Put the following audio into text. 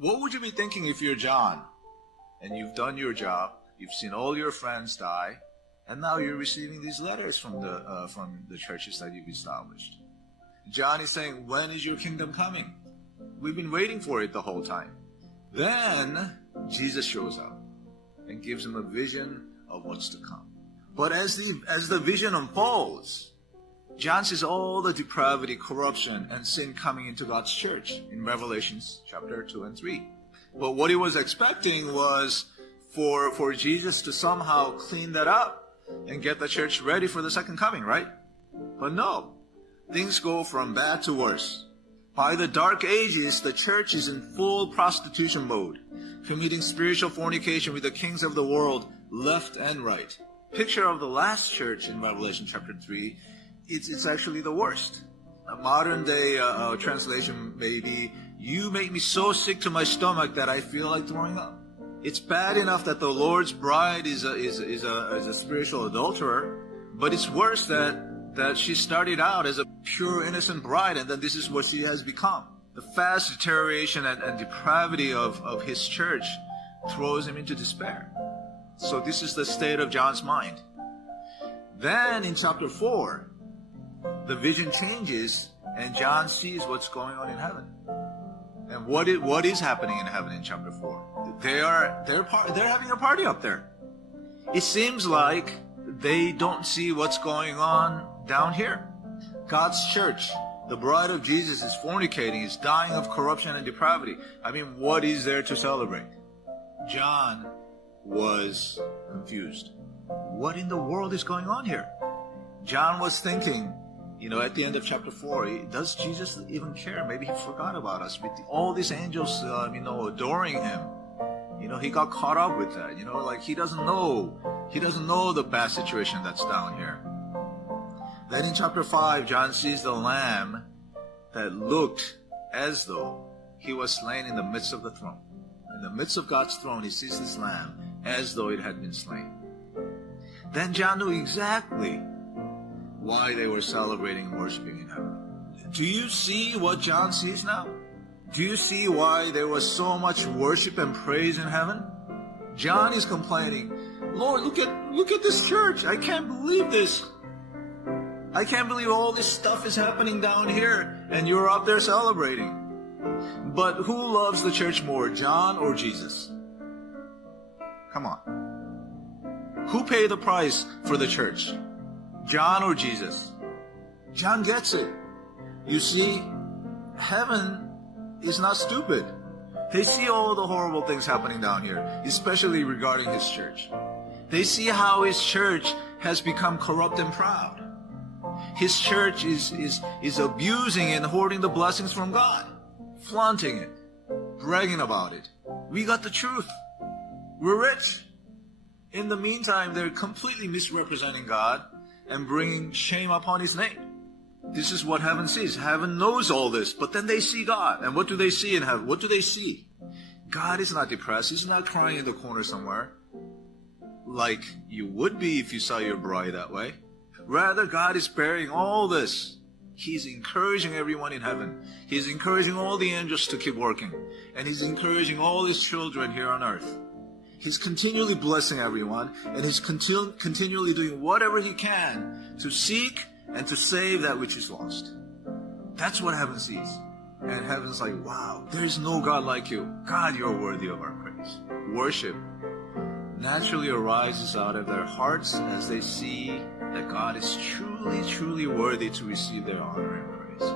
What would you be thinking if you're John and you've done your job, you've seen all your friends die, and now you're receiving these letters from the churches that you've established? John is saying, when is your kingdom coming? We've been waiting for it the whole time. Then Jesus shows up and gives him a vision of what's to come. But as the vision unfolds, John sees all the depravity, corruption, and sin coming into God's church in Revelations chapter 2 and 3. But what he was expecting was for Jesus to somehow clean that up and get the church ready for the second coming, right? But no, things go from bad to worse. By the Dark Ages, the church is in full prostitution mode, committing spiritual fornication with the kings of the world left and right. Picture of the last church in Revelation chapter 3, it's actually the worst. A modern day translation may be, you make me so sick to my stomach that I feel like throwing up. It's bad enough that the Lord's bride is a spiritual adulterer, but it's worse that she started out as a pure, innocent bride, and then this is what she has become. The fast deterioration and depravity of his church throws him into despair. So this is the state of John's mind. Then in chapter 4, the vision changes and John sees what's going on in heaven. And what is happening in heaven in chapter 4? They're having a party up there. It seems like they don't see what's going on down here. God's church, the bride of Jesus, is fornicating, is dying of corruption and depravity. I mean, what is there to celebrate? John was confused. What in the world is going on here? John was thinking, at the end of chapter 4, does Jesus even care? Maybe he forgot about us with all these angels, adoring him. He got caught up with that. Like he doesn't know the bad situation that's down here. Then in chapter 5, John sees the lamb that looked as though he was slain in the midst of the throne. In the midst of God's throne, he sees this lamb as though it had been slain. Then John knew exactly why they were celebrating and worshiping in heaven. Do you see what John sees now? Do you see why there was so much worship and praise in heaven? John is complaining, Lord, look at this church. I can't believe this. I can't believe all this stuff is happening down here and you're up there celebrating. But who loves the church more, John or Jesus? Come on. Who paid the price for the church? John or Jesus? John gets it. You see, heaven is not stupid. They see all the horrible things happening down here, especially regarding his church. They see how his church has become corrupt and proud. His church is abusing and hoarding the blessings from God, flaunting it, bragging about it. We got the truth. We're rich. In the meantime, they're completely misrepresenting God and bringing shame upon his name. This is what heaven sees. Heaven knows all this, but then they see God. And what do they see in heaven? What do they see? God is not depressed. He's not crying in the corner somewhere, like you would be if you saw your bride that way. Rather, God is bearing all this. He's encouraging everyone in heaven. He's encouraging all the angels to keep working. And he's encouraging all his children here on earth. He's continually blessing everyone, and he's continually doing whatever he can to seek and to save that which is lost. That's what heaven sees. And heaven's like, wow, there's no God like you. God, you're worthy of our praise. Worship naturally arises out of their hearts as they see that God is truly, truly worthy to receive their honor and praise.